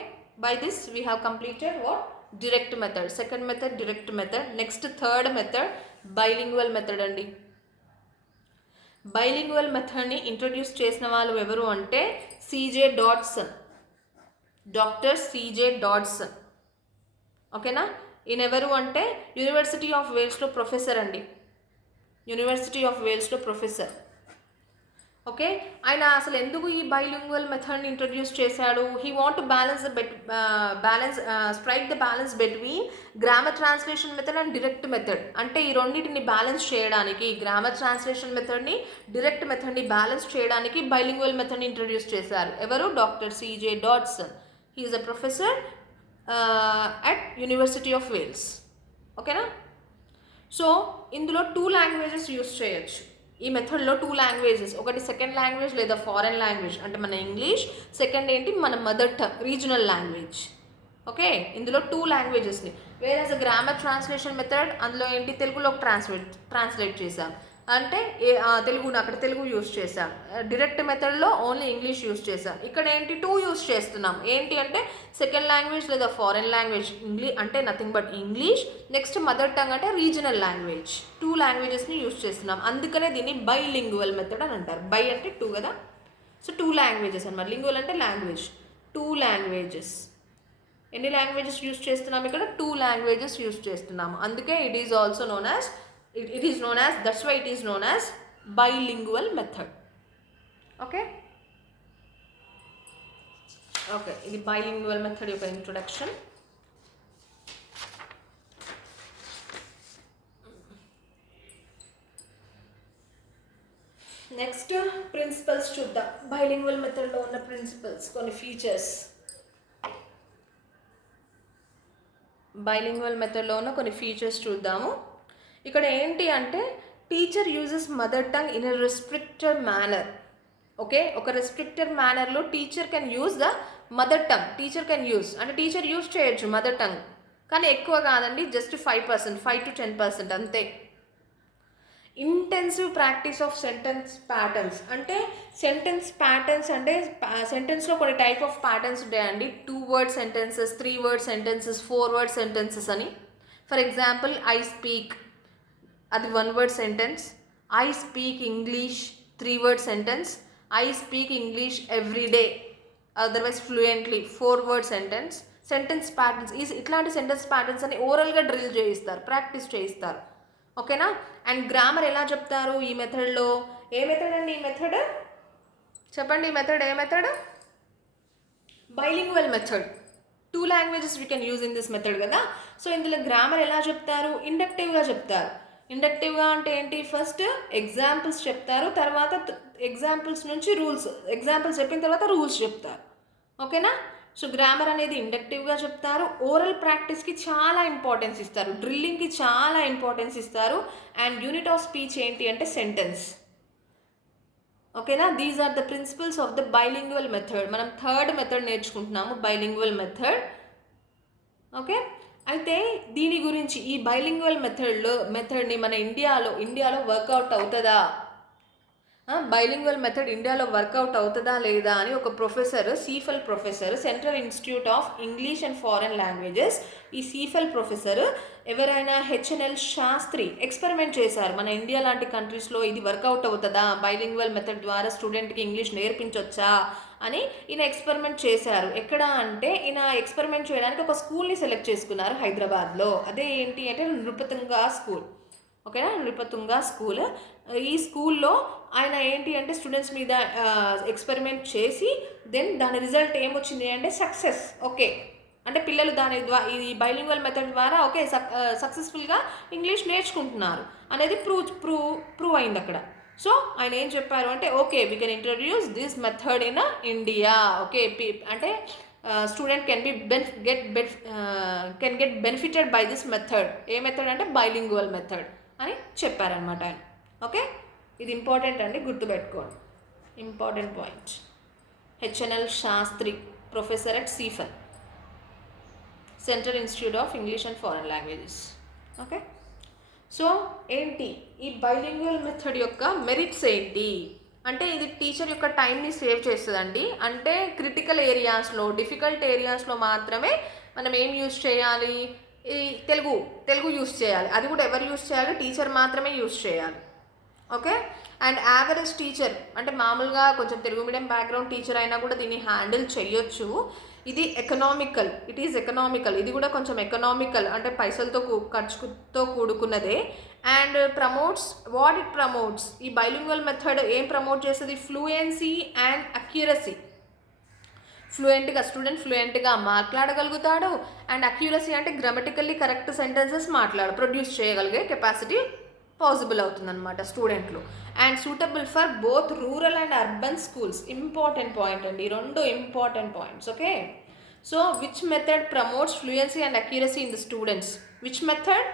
by this we have completed what? Direct method. Second method direct method. Next third method bilingual method అండి. బైలింగ్వల్ మెథడ్ని ఇంట్రొడ్యూస్ చేసిన వాళ్ళు ఎవరు అంటే CJ Dodson, doctor CJ Dodson. ఓకేనా. ఈయన ఎవరు అంటే యూనివర్సిటీ ఆఫ్ వేల్స్లో ప్రొఫెసర్ అండి. యూనివర్సిటీ ఆఫ్ వేల్స్లో ప్రొఫెసర్. ఓకే, ఆయన అసలు ఎందుకు ఈ బైలింగ్వల్ మెథడ్ని ఇంట్రొడ్యూస్ చేశాడు? He want to strike the balance between grammar translation method and direct method. అంటే ఈ రెండింటిని బ్యాలెన్స్ చేయడానికి, గ్రామర్ ట్రాన్స్లేషన్ మెథడ్ని డైరెక్ట్ మెథడ్ని బ్యాలెన్స్ చేయడానికి బైలింగ్వల్ మెథడ్ని ఇంట్రొడ్యూస్ చేశారు. ఎవరు? Doctor CJ Dodson. He is a professor at university of Wales. ఓకేనా. సో ఇందులో 2 లాంగ్వేజెస్ యూస్ చేయొచ్చు. ఈ మెథడ్లో 2 లాంగ్వేజెస్, ఒకటి సెకండ్ లాంగ్వేజ్ లేదా ఫారెన్ లాంగ్వేజ్ అంటే మన ఇంగ్లీష్, సెకండ్ ఏంటి మన mother tongue regional language. Okay, ఇందులో 2 లాంగ్వేజెస్ని. వేరే గ్రామర్ ట్రాన్స్లేషన్ మెథడ్ అందులో ఏంటి తెలుగులోకి ట్రాన్స్లేట్ చేసాం. అంటే తెలుగును అక్కడ తెలుగు యూస్ చేసాం. డైరెక్ట్ మెథడ్లో ఓన్లీ ఇంగ్లీష్ యూస్ చేసాం. ఇక్కడ ఏంటి 2 యూస్ చేస్తున్నాం. ఏంటి అంటే సెకండ్ లాంగ్వేజ్ లేదా ఫారెన్ లాంగ్వేజ్ అంటే nothing but English, next mother tongue అంటే రీజనల్ లాంగ్వేజ్. 2 లాంగ్వేజెస్ని యూస్ చేస్తున్నాం. అందుకనే దీన్ని బైలింగ్వల్ మెథడ్ అని అంటారు. బై అంటే 2 కదా, సో 2 లాంగ్వేజెస్ అనమాట. లింగ్వల్ అంటే లాంగ్వేజ్, 2 లాంగ్వేజెస్. ఎన్ని లాంగ్వేజెస్ యూస్ చేస్తున్నాం ఇక్కడ? 2 లాంగ్వేజెస్ యూస్ చేస్తున్నాము. అందుకే it is also known as it is known as, that's why it is known as bilingual method. Okay, ఇది bilingual method యొక్క introduction. నెక్స్ట్ ప్రిన్సిపల్స్ చూద్దాం. బైలింగ్వల్ మెథడ్లో ఉన్న ప్రిన్సిపల్స్, కొన్ని ఫీచర్స్. బైలింగ్వల్ మెథడ్లో ఉన్న కొన్ని ఫీచర్స్ చూద్దాము. ఇక్కడ ఏంటి అంటే teacher uses mother tongue in a restricted manner. Okay, ఒక రెస్ట్రిక్టెడ్ మేనర్లో teacher can use the mother tongue. Teacher can use అంటే టీచర్ యూజ్ చేయొచ్చు మదర్ టంగ్, కానీ ఎక్కువ కాదండి, జస్ట్ 5%, 5 to 10% అంతే. Intensive practice of sentence patterns. అంటే సెంటెన్స్ ప్యాటర్న్స్ అంటే సెంటెన్స్లో కొన్ని టైప్ ఆఫ్ ప్యాటర్న్స్ ఉంటాయండి. 2 word sentences, 3 word sentences, 4 word sentences అని. ఫర్ ఎగ్జాంపుల్ ఐ స్పీక్, అది 1 word sentence. I speak English 3 word sentence. I speak English every day otherwise fluently 4 word sentence. Sentence patterns, ఇట్లాంటి sentence patterns అని ఓరల్గా drill చేయిస్తారు, practice చేయిస్తారు. ఓకేనా. And grammar ఎలా చెప్తారు ఈ మెథడ్లో? ఏ మెథడ్ అండి ఈ మెథడ్? చెప్పండి, ఈ మెథడ్ ఏ method? Bilingual method. 2 languages we can use in this method కదా. సో ఇందులో గ్రామర్ ఎలా చెప్తారు? ఇండక్టివ్గా చెప్తారు. ఇండక్టివ్గా అంటే ఏంటి? ఫస్ట్ ఎగ్జాంపుల్స్ చెప్తారు, తర్వాత ఎగ్జాంపుల్స్ నుంచి రూల్స్, ఎగ్జాంపుల్స్ చెప్పిన తర్వాత రూల్స్ చెప్తారు. ఓకేనా. సో గ్రామర్ అనేది ఇండక్టివ్గా చెప్తారు. ఓరల్ ప్రాక్టీస్కి చాలా ఇంపార్టెన్స్ ఇస్తారు, డ్రిల్లింగ్కి చాలా ఇంపార్టెన్స్ ఇస్తారు. అండ్ యూనిట్ ఆఫ్ స్పీచ్ ఏంటి అంటే సెంటెన్స్. ఓకేనా. These are the principles of the bilingual method. మనం 3rd మెథడ్ నేర్చుకుంటున్నాము, బైలింగ్వల్ మెథడ్. ఓకే, అయితే దీని గురించి ఈ బైలింగ్వల్ మెథడ్ని మన ఇండియాలో వర్కౌట్ అవుతుందా, బైలింగ్వల్ మెథడ్ ఇండియాలో వర్కౌట్ అవుతుందా లేదా అని ఒక professor, CIEFL professor, central institute of English and foreign languages, ఈ సీఫెల్ ప్రొఫెసర్ ఎవరైనా హెచ్ఎన్ఎల్ శాస్త్రి ఎక్స్పెరిమెంట్ చేశారు. మన ఇండియా లాంటి కంట్రీస్లో ఇది వర్కౌట్ అవుతుందా, బైలింగ్వల్ మెథడ్ ద్వారా స్టూడెంట్కి ఇంగ్లీష్ నేర్పించవచ్చా అని ఈయన ఎక్స్పెరిమెంట్ చేశారు. ఎక్కడ అంటే ఈయన ఎక్స్పెరిమెంట్ చేయడానికి ఒక స్కూల్ని సెలెక్ట్ చేసుకున్నారు హైదరాబాద్లో. అదే ఏంటి అంటే నృపతుంగా స్కూల్. ఓకేనా, నృపతుంగా స్కూల్. ఈ స్కూల్లో ఆయన ఏంటి అంటే స్టూడెంట్స్ మీద ఎక్స్పెరిమెంట్ చేసి దెన్ దాని రిజల్ట్ ఏమొచ్చింది అంటే సక్సెస్. ఓకే, అంటే పిల్లలు దాని ఈ బైలింగ్వల్ మెథడ్ ద్వారా ఓకే సక్సెస్ఫుల్గా ఇంగ్లీష్ నేర్చుకుంటున్నారు అనేది ప్రూవ్ అయింది అక్కడ. సో ఆయన ఏం చెప్పారు అంటే okay we can introduce this method in India. Okay, అంటే student can get benefited by this method. ఏ మెథడ్ అంటే బైలింగ్వల్ మెథడ్ అని చెప్పారనమాట ఆయన. ఓకే, ఇది ఇంపార్టెంట్ అండి, గుర్తుపెట్టుకోండి, important point. HNL Shastri, professor at CIEFL, central institute of English and foreign languages. Okay, so ఏంటి ఈ బైలింగ్వల్ మెథడ్ యొక్క మెరిట్స్ ఏంటి అంటే ఇది టీచర్ యొక్క టైంని సేవ్ చేస్తుందండి. అంటే క్రిటికల్ ఏరియాస్లో, డిఫికల్ట్ ఏరియాస్లో మాత్రమే మనం ఏం యూజ్ చేయాలి, ఈ తెలుగు యూజ్ చేయాలి. అది కూడా ఎవరు యూజ్ చేయాలి? టీచర్ మాత్రమే యూజ్ చేయాలి. ఓకే, అండ్ యావరేజ్ టీచర్ అంటే మామూలుగా కొంచెం తెలుగు మీడియం బ్యాక్గ్రౌండ్ టీచర్ అయినా కూడా దీన్ని హ్యాండిల్ చేయొచ్చు. ఇది ఎకనామికల్, ఇట్ ఈజ్ ఎకనామికల్. ఇది కూడా కొంచెం ఎకనామికల్ అంటే పైసలతో ఖర్చుతో కూడుకున్నదే. And promotes what it promotes, ఈ బైలింగ్వల్ మెథడ్ ఏం ప్రమోట్ చేస్తుంది? Fluency and accuracy. స్టూడెంట్ ఫ్లూయెంట్గా మాట్లాడగలుగుతాడు. అండ్ అక్యురసీ అంటే గ్రామటికల్లీ కరెక్ట్ సెంటెన్సెస్ ప్రొడ్యూస్ చేయగలిగే కెపాసిటీ పాసిబుల్ అవుతుందన్నమాట స్టూడెంట్లు. And suitable for both rural and urban schools. Important point అండి, 2 important points. Okay, so which method promotes fluency and accuracy in the students? Which method?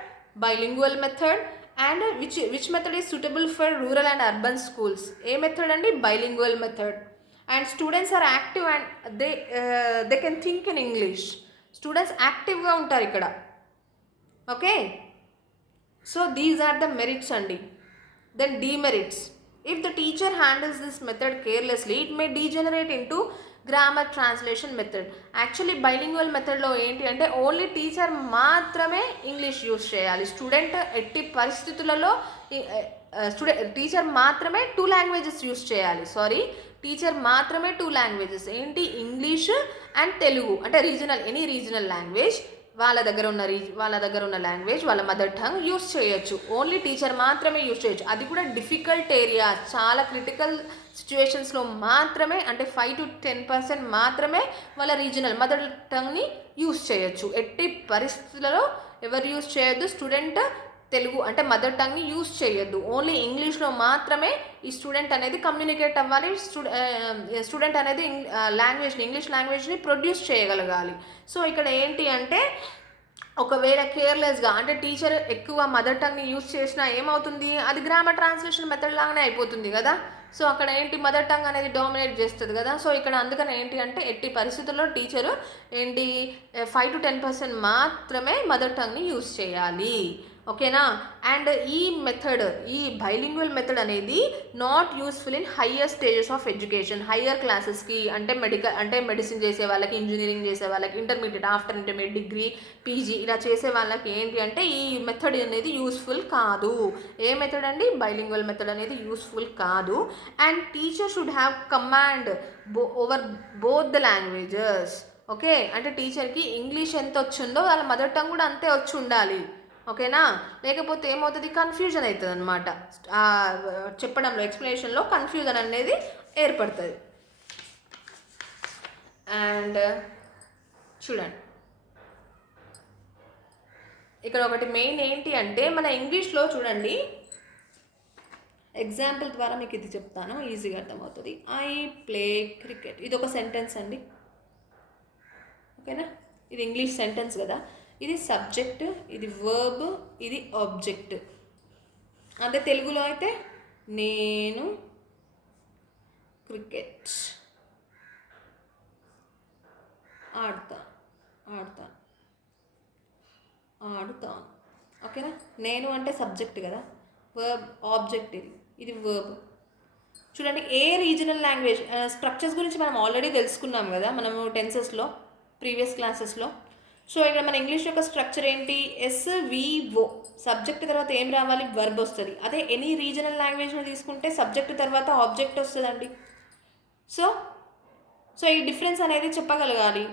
Bilingual method. And which method is suitable for rural and urban schools? ఏ method అండి? Bilingual method. And students are active and they can think in English. Students యాక్టివ్గా ఉంటారు ఇక్కడ. Okay, so these are the merits అండి Then demerits. If the teacher handles this method carelessly, it may degenerate into grammar translation method. Actually bilingual మెథడ్లో ఏంటి అంటే only teacher మాత్రమే English use చేయాలి. Student ఎట్టి పరిస్థితులలో టీచర్ మాత్రమే 2 లాంగ్వేజెస్ యూస్ చేయాలి. టీచర్ మాత్రమే 2 లాంగ్వేజెస్ ఏంటి, ఇంగ్లీష్ అండ్ తెలుగు. అంటే ఎనీ రీజనల్ లాంగ్వేజ్ వాళ్ళ దగ్గర ఉన్న లాంగ్వేజ్, వాళ్ళ మదర్ టంగ్ యూస్ చేయొచ్చు. ఓన్లీ టీచర్ మాత్రమే యూస్ చేయొచ్చు. అది కూడా డిఫికల్ట్ ఏరియా, చాలా క్రిటికల్ సిచ్యువేషన్స్లో మాత్రమే, అంటే 5 to 10% మాత్రమే వాళ్ళ రీజనల్ మదర్ టంగ్ని యూస్ చేయొచ్చు. ఎట్టి పరిస్థితులలో ఎవరు యూస్ చేయొద్దు, స్టూడెంట్ తెలుగు అంటే మదర్ టంగ్ని యూస్ చేయొద్దు. ఓన్లీ ఇంగ్లీష్లో మాత్రమే ఈ స్టూడెంట్ అనేది కమ్యూనికేట్ అవ్వాలి. స్టూడెంట్ అనేది ఇంగ్లీష్ లాంగ్వేజ్ని ప్రొడ్యూస్ చేయగలగాలి. సో ఇక్కడ ఏంటి అంటే ఒకవేళ కేర్లెస్గా అంటే టీచర్ ఎక్కువ మదర్ టంగ్ని యూస్ చేసినా ఏమవుతుంది, అది గ్రామర్ ట్రాన్స్లేషన్ మెథడ్ లాగానే అయిపోతుంది కదా. సో అక్కడ ఏంటి, మదర్ టంగ్ అనేది డామినేట్ చేస్తుంది కదా. సో ఇక్కడ అందుకని ఏంటి అంటే ఎట్టి పరిస్థితుల్లో టీచరు 5 to 10% మాత్రమే మదర్ టంగ్ని యూస్ చేయాలి. ఓకేనా. అండ్ ఈ బైలింగ్వల్ మెథడ్ అనేది not useful in higher stages of education. Higher క్లాసెస్కి అంటే మెడిసిన్ చేసే వాళ్ళకి, ఇంజనీరింగ్ చేసే వాళ్ళకి, intermediate, after intermediate, degree, PG ఇలా చేసే వాళ్ళకి ఏంటి అంటే ఈ మెథడ్ అనేది యూస్ఫుల్ కాదు. ఏ మెథడ్ అండి, బైలింగ్వల్ మెథడ్ అనేది యూస్ఫుల్ కాదు. And teacher should have command over both the languages. Okay, అంటే టీచర్కి ఇంగ్లీష్ ఎంత వచ్చిందో వాళ్ళ మదర్ టంగ్ కూడా అంతే వచ్చి ఉండాలి. ఓకేనా. లేకపోతే ఏమవుతుంది, కన్ఫ్యూజన్ అవుతుంది అనమాట. చెప్పడంలో, ఎక్స్ప్లెనేషన్లో కన్ఫ్యూజన్ అనేది ఏర్పడుతుంది. అండ్ చూడండి ఇక్కడ ఒకటి మెయిన్ ఏంటి అంటే మన ఇంగ్లీష్లో చూడండి, ఎగ్జాంపుల్ ద్వారా మీకు ఇది చెప్తాను, ఈజీగా అర్థమవుతుంది. ఐ ప్లే క్రికెట్, ఇది ఒక సెంటెన్స్ అండి. ఓకేనా, ఇది ఇంగ్లీష్ సెంటెన్స్ కదా. ఇది సబ్జెక్ట్, ఇది వర్బ్, ఇది ఆబ్జెక్ట్. అదే తెలుగులో అయితే నేను క్రికెట్ ఆడతాను. ఓకేనా. నేను అంటే సబ్జెక్ట్ కదా, వర్బ్ ఆబ్జెక్ట్, ఇది వర్బ్. చూడండి, ఏ రీజనల్ లాంగ్వేజ్ స్ట్రక్చర్స్ గురించి మనం ఆల్రెడీ తెలుసుకున్నాం కదా మనము టెన్సెస్లో, ప్రీవియస్ క్లాసెస్లో. సో ఇక్కడ మన ఇంగ్లీష్ యొక్క స్ట్రక్చర్ ఏంటి, SVO. సబ్జెక్ట్ తర్వాత ఏం రావాలి, వర్బ్ వస్తుంది. అదే ఎనీ రీజనల్ లాంగ్వేజ్ని తీసుకుంటే సబ్జెక్ట్ తర్వాత ఆబ్జెక్ట్ వస్తుందండి. సో ఈ డిఫరెన్స్ అనేది చెప్పగలగాలి.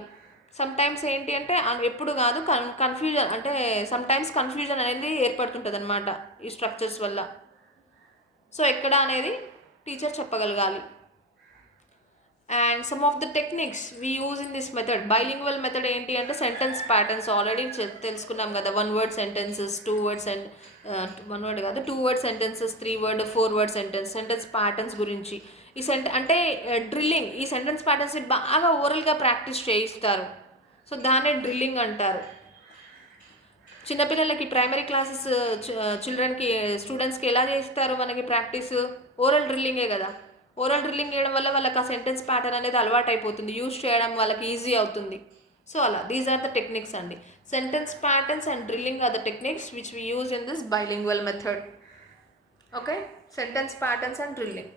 సమ్టైమ్స్ ఏంటి అంటే ఎప్పుడు కాదు, కన్ఫ్యూజన్ అంటే సమ్టైమ్స్ కన్ఫ్యూజన్ అనేది ఏర్పడుతుంటుంది అనమాట ఈ స్ట్రక్చర్స్ వల్ల. సో ఎక్కడ అనేది టీచర్ చెప్పగలగాలి. And some of the techniques we use in this method, bilingual method ఏంటి అంటే సెంటెన్స్ ప్యాటర్న్స్ ఆల్రెడీ తెలుసుకున్నాం కదా. 1 word sentences, 2 words and 1 word కాదు, 2 word sentences, 3 word, 4 word sentence patterns గురించి. అంటే డ్రిల్లింగ్, ఈ సెంటెన్స్ ప్యాటర్న్స్ని బాగా ఓరల్గా ప్రాక్టీస్ చేయిస్తారు. సో దాన్నే డ్రిల్లింగ్ అంటారు. చిన్నపిల్లలకి ప్రైమరీ క్లాసెస్ చిల్డ్రన్కి, స్టూడెంట్స్కి ఎలా చేస్తారు మనకి ప్రాక్టీస్, ఓరల్ డ్రిల్లింగే కదా. ఓరల్ డ్రిల్లింగ్ చేయడం వల్ల వాళ్ళకి ఆ సెంటెన్స్ ప్యాటర్న్ అనేది అలవాటు అయిపోతుంది, యూజ్ చేయడం వాళ్ళకి ఈజీ అవుతుంది. సో అలా దీస్ ఆర్ ద టెక్నిక్స్ అండి. Sentence patterns and drilling are the techniques which we use in this bilingual method. Okay, sentence patterns and drilling.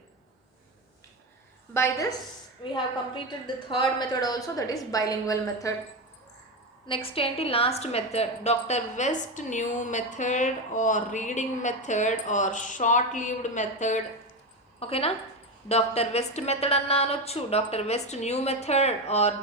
By this we have completed the third method also, that is bilingual method. Next ఏంటి, last method, doctor West new method or reading method or short లీవ్డ్ method. ఓకేనా, doctor West method అన్న అనొచ్చు, doctor West new method or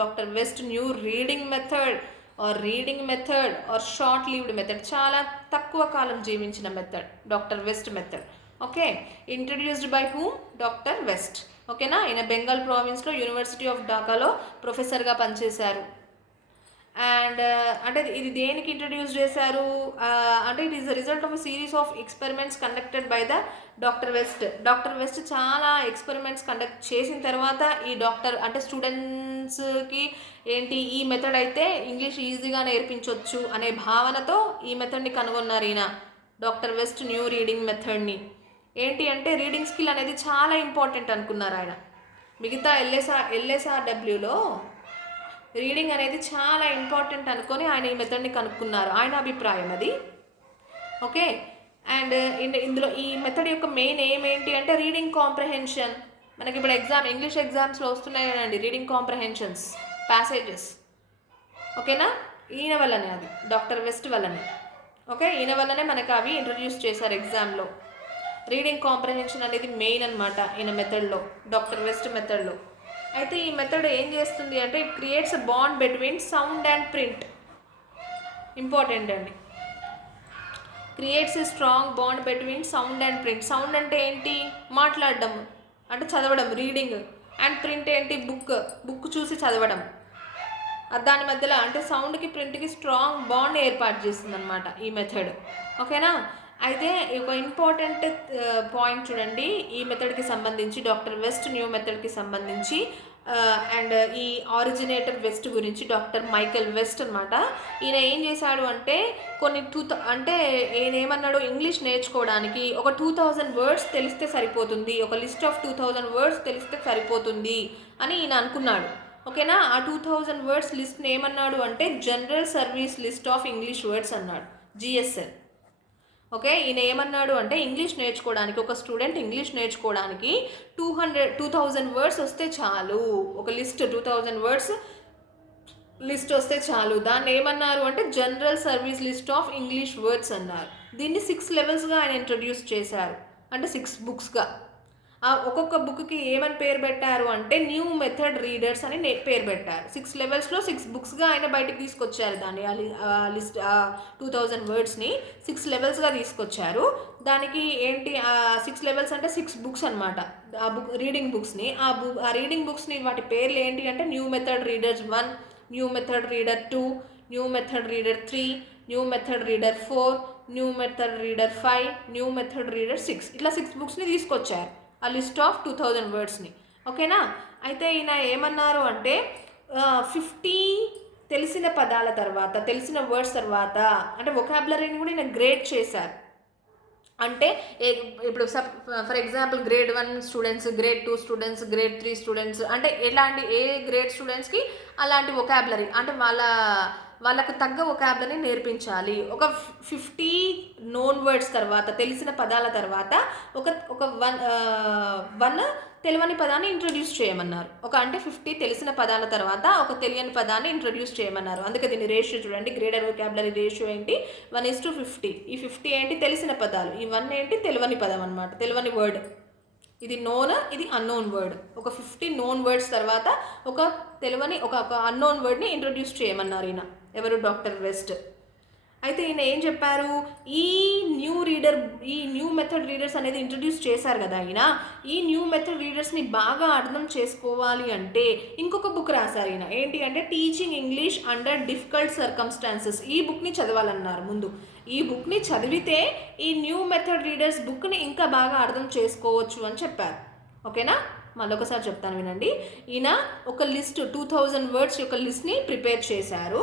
doctor West new reading method or reading method or short లీవ్డ్ method. చాలా తక్కువ కాలం జీవించిన method doctor West method. Okay, introduced by whom, doctor west. ఓకేనా, ఈయన బెంగాల్ ప్రావిన్స్లో university of ఢాకాలో ప్రొఫెసర్గా పనిచేశారు. అండ్ అంటే ఇది దేనికి ఇంట్రడ్యూస్ చేశారు అంటే it is the result of a series of experiments conducted by the doctor west. Doctor west చాలా ఎక్స్పెరిమెంట్స్ కండక్ట్ చేసిన తర్వాత ఈ డాక్టర్ అంటే స్టూడెంట్స్కి ఏంటి, ఈ మెథడ్ అయితే ఇంగ్లీష్ ఈజీగా నేర్పించవచ్చు అనే భావనతో ఈ మెథడ్ని కనుగొన్నారు ఈయన, డాక్టర్ వెస్ట్ న్యూ రీడింగ్ మెథడ్ని. ఏంటి అంటే రీడింగ్ స్కిల్ అనేది చాలా ఇంపార్టెంట్ అనుకున్నారు ఆయన. మిగతా LSRWలో రీడింగ్ అనేది చాలా ఇంపార్టెంట్ అనుకొని ఆయన ఈ మెథడ్ని కనుక్కున్నారు, ఆయన అభిప్రాయం అది. ఓకే, అండ్ ఇందులో ఈ మెథడ్ యొక్క మెయిన్ ఎయిమ్ ఏంటి అంటే రీడింగ్ కాంప్రహెన్షన్. మనకి ఇప్పుడు ఇంగ్లీష్ ఎగ్జామ్స్లో వస్తున్నాయి కదండి రీడింగ్ కాంప్రహెన్షన్స్, ప్యాసేజెస్. ఓకేనా, ఈయన వల్లనే, అది డాక్టర్ వెస్ట్ వల్లనే. ఓకే, ఈయన వల్లనే మనకు అవి ఇంట్రడ్యూస్ చేశారు ఎగ్జామ్లో. రీడింగ్ కాంప్రహెన్షన్ అనేది మెయిన్ అనమాట ఈయన మెథడ్లో, డాక్టర్ వెస్ట్ మెథడ్లో. అయితే ఈ మెథడ్ ఏం చేస్తుంది అంటే it creates a bond between sound and print. Important అండి. Creates a strong bond between sound and print. Sound అంటే ఏంటి, మాట్లాడడం అంటే చదవడం, రీడింగ్. అండ్ ప్రింట్ ఏంటి, బుక్ చూసి చదవడం. దాని మధ్యలో అంటే సౌండ్కి ప్రింట్కి స్ట్రాంగ్ బాండ్ ఏర్పాటు చేస్తుంది అనమాట ఈ మెథడ్. ఓకేనా. అయితే ఒక ఇంపార్టెంట్ పాయింట్ చూడండి ఈ మెథడ్కి సంబంధించి, డాక్టర్ వెస్ట్ న్యూ మెథడ్కి సంబంధించి. అండ్ ఈ ఆరిజినేటర్ వెస్ట్ గురించి డాక్టర్ మైకేల్ వెస్ట్ అనమాట. ఈయన ఏం చేశాడు అంటే అంటే ఈయన ఏమన్నాడు, ఇంగ్లీష్ నేర్చుకోవడానికి ఒక 2000 వర్డ్స్ తెలిస్తే సరిపోతుంది, ఒక లిస్ట్ ఆఫ్ 2000 వర్డ్స్ తెలిస్తే సరిపోతుంది అని ఈయన అనుకున్నాడు. ఓకేనా. ఆ 2000 వర్డ్స్ లిస్ట్ని ఏమన్నాడు అంటే general service list of English words అన్నాడు, GSL. ఓకే, ఈయన ఏమన్నాడు అంటే ఇంగ్లీష్ నేర్చుకోవడానికి, ఒక స్టూడెంట్ ఇంగ్లీష్ నేర్చుకోవడానికి 2000 వర్డ్స్ వస్తే చాలు, ఒక లిస్ట్ 2000 వర్డ్స్ లిస్ట్ వస్తే చాలు. దాన్ని ఏమన్నారు అంటే general service list of English words అన్నారు. దీన్ని 6 లెవెల్స్గా ఆయన ఇంట్రడ్యూస్ చేశారు, అంటే 6 బుక్స్గా. ఒక్కొక్క బుక్కి ఏమని పేరు పెట్టారు అంటే న్యూ మెథడ్ రీడర్స్ అని పేరు పెట్టారు. 6 లెవెల్స్లో 6 బుక్స్గా ఆయన బయటకు తీసుకొచ్చారు దాన్ని, లిస్ట్ 2000 వర్డ్స్ని 6 లెవెల్స్గా తీసుకొచ్చారు. దానికి ఏంటి 6 లెవెల్స్ అంటే 6 బుక్స్ అనమాట, ఆ బుక్ రీడింగ్ బుక్స్ని. ఆ రీడింగ్ బుక్స్ని వాటి పేర్లు ఏంటి అంటే new method readers 1, new method reader 2, new method reader 3, new method reader 4, new method reader 5, new method reader 6. ఇట్లా 6 బుక్స్ని తీసుకొచ్చారు ఆ లిస్ట్ ఆఫ్ 2000 వర్డ్స్ని. ఓకేనా. అయితే ఈయన ఏమన్నారు అంటే 50 తెలిసిన పదాల తర్వాత, తెలిసిన వర్డ్స్ తర్వాత, అంటే వొకాబులరీని కూడా ఈయన గ్రేడ్ చేశారు. అంటే ఇప్పుడు for example grade 1 students, grade 2 students, grade 3 students, అంటే ఎలాంటి ఏ గ్రేడ్ స్టూడెంట్స్కి అలాంటి వొకాబులరీ, అంటే వాళ్ళకు తగ్గ వొకాబులరీ నేర్పించాలి. ఒక 50 నోన్ వర్డ్స్ తర్వాత, తెలిసిన పదాల తర్వాత ఒక 1 తెలియని పదాన్ని ఇంట్రడ్యూస్ చేయమన్నారు. అంటే 50 తెలిసిన పదాల తర్వాత ఒక తెలియని పదాన్ని ఇంట్రడ్యూస్ చేయమన్నారు. అందుకే దీని రేషియో చూడండి, గ్రేడర్ వొకాబులరీ రేషియో ఏంటి 1:50. ఈ 50 ఏంటి తెలిసిన పదాలు, ఈ 1 ఏంటి తెలియని పదం అనమాట, తెలియని వర్డ్. ఇది నోన్, ఇది అన్నోన్ వర్డ్. ఒక 50 నోన్ వర్డ్స్ తర్వాత ఒక తెలియని ఒక అన్నోన్ వర్డ్ని ఇంట్రడ్యూస్ చేయమన్నారు ఈయన, ఎవరు, డాక్టర్ వెస్ట్. అయితే ఈయన ఏం చెప్పారు, ఈ న్యూ మెథడ్ రీడర్స్ అనేది ఇంట్రడ్యూస్ చేశారు కదా ఈయన. ఈ న్యూ మెథడ్ రీడర్స్ని బాగా అర్థం చేసుకోవాలి అంటే ఇంకొక బుక్ రాశారు ఈయన, ఏంటి అంటే teaching English under difficult circumstances. ఈ బుక్ని చదవాలన్నారు ముందు. ఈ బుక్ని చదివితే ఈ న్యూ మెథడ్ రీడర్స్ బుక్ని ఇంకా బాగా అర్థం చేసుకోవచ్చు అని చెప్పారు. ఓకేనా, మళ్ళొకసారి చెప్తాను వినండి. ఈయన ఒక లిస్ట్ 2000 వర్డ్స్ యొక్క లిస్ట్ని ప్రిపేర్ చేశారు.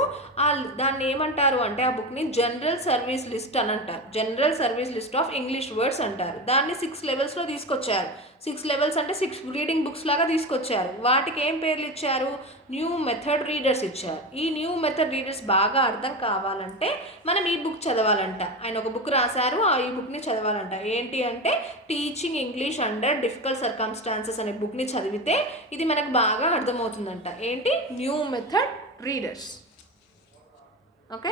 దాన్ని ఏమంటారు అంటే ఆ బుక్ని జనరల్ సర్వీస్ లిస్ట్ అని అంటారు, general service list of English words అంటారు. దాన్ని 6 లెవెల్స్లో తీసుకొచ్చారు. 6 లెవెల్స్ అంటే 6 రీడింగ్ బుక్స్ లాగా తీసుకొచ్చారు. వాటికి ఏం పేర్లు ఇచ్చారు, న్యూ మెథడ్ రీడర్స్ ఇచ్చారు. ఈ న్యూ మెథడ్ రీడర్స్ బాగా అర్థం కావాలంటే మనం ఈ బుక్ చదవాలంట. ఆయన ఒక బుక్ రాశారు, ఈ బుక్ని చదవాలంట. ఏంటి అంటే teaching English under difficult circumstances అనే బుక్ని చదివితే ఇది మనకు బాగా అర్థమవుతుందంట. ఏంటి, new method readers. Okay,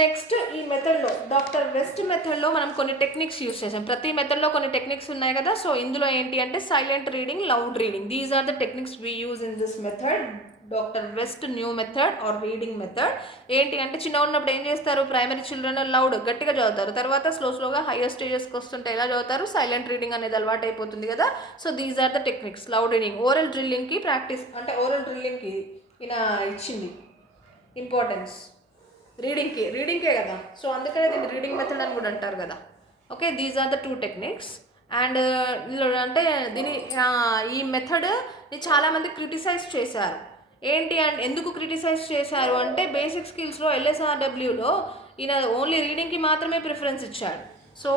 next ఈ మెథడ్లో, డాక్టర్ వెస్ట్ మెథడ్లో మనం కొన్ని టెక్నిక్స్ యూస్ చేసాం. ప్రతి మెథడ్లో కొన్ని టెక్నిక్స్ ఉన్నాయి కదా. సో ఇందులో ఏంటి అంటే silent reading, loud reading, these are the techniques we use in this method, doctor West new method or reading method. ఏంటి అంటే చిన్న ఉన్నప్పుడు ఏం చేస్తారు, ప్రైమరీ చిల్డ్రన్ లౌడ్ గట్టిగా చదువుతారు, తర్వాత స్లోగా హైయర్ స్టేజెస్కి వస్తుంటే ఎలా చదువుతారు, సైలెంట్ రీడింగ్ అనేది అలవాటు అయిపోతుంది కదా. So these are the techniques. Loud reading, oral డ్రిల్లింగ్కి ప్రాక్టీస్, అంటే ఓరల్ డ్రిల్లింగ్కి ఈయన ఇచ్చింది ఇంపార్టెన్స్, రీడింగ్కే కదా. సో అందుకనే దీన్ని రీడింగ్ మెథడ్ అని కూడా అంటారు కదా. Okay, these are the 2 techniques. And అంటే ఈ మెథడ్ని చాలామంది క్రిటిసైజ్ చేశారు. ఏంటి అంటే ఎందుకు క్రిటిసైజ్ చేశారు అంటే బేసిక్ స్కిల్స్లో LSRWలో ఈయన ఓన్లీ రీడింగ్కి మాత్రమే ప్రిఫరెన్స్ ఇచ్చాడు. సో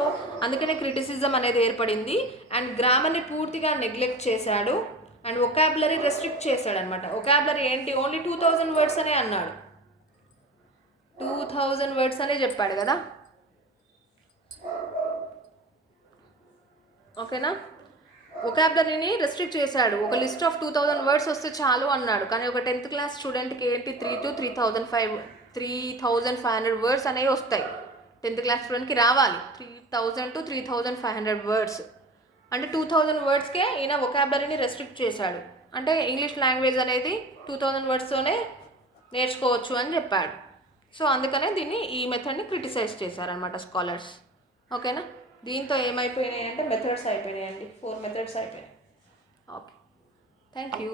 అందుకనే క్రిటిసిజం అనేది ఏర్పడింది. అండ్ గ్రామర్ని పూర్తిగా నెగ్లెక్ట్ చేశాడు. అండ్ ఒకాబులరీ రెస్ట్రిక్ట్ చేశాడనమాట. ఒకాబులరీ ఏంటి, ఓన్లీ 2000 వర్డ్స్ అనే అన్నాడు, 2000 వర్డ్స్ అనే చెప్పాడు కదా. ఓకేనా, ఒకాబులరీని రెస్ట్రిక్ట్ చేశాడు. ఒక లిస్ట్ ఆఫ్ 2000 వర్డ్స్ వస్తే చాలు అన్నాడు. కానీ ఒక 10th క్లాస్ స్టూడెంట్కి ఏంటి 3 to 3500 వర్డ్స్ అనేవి వస్తాయి. 10th క్లాస్ స్టూడెంట్కి రావాలి 3000 to 3500 వర్డ్స్. అంటే 2000 వర్డ్స్కే ఈయన ఒకాబులరీని రెస్ట్రిక్ట్ చేశాడు. అంటే ఇంగ్లీష్ లాంగ్వేజ్ అనేది 2000 వర్డ్స్తోనే నేర్చుకోవచ్చు అని చెప్పాడు. సో అందుకనే దీన్ని ఈ మెథడ్ని క్రిటిసైజ్ చేశారనమాట స్కాలర్స్. ఓకేనా, దీంతో ఏమైపోయినాయి అంటే మెథడ్స్ అయిపోయినాయండి, 4 మెథడ్స్ అయిపోయినాయి. Okay, thank you.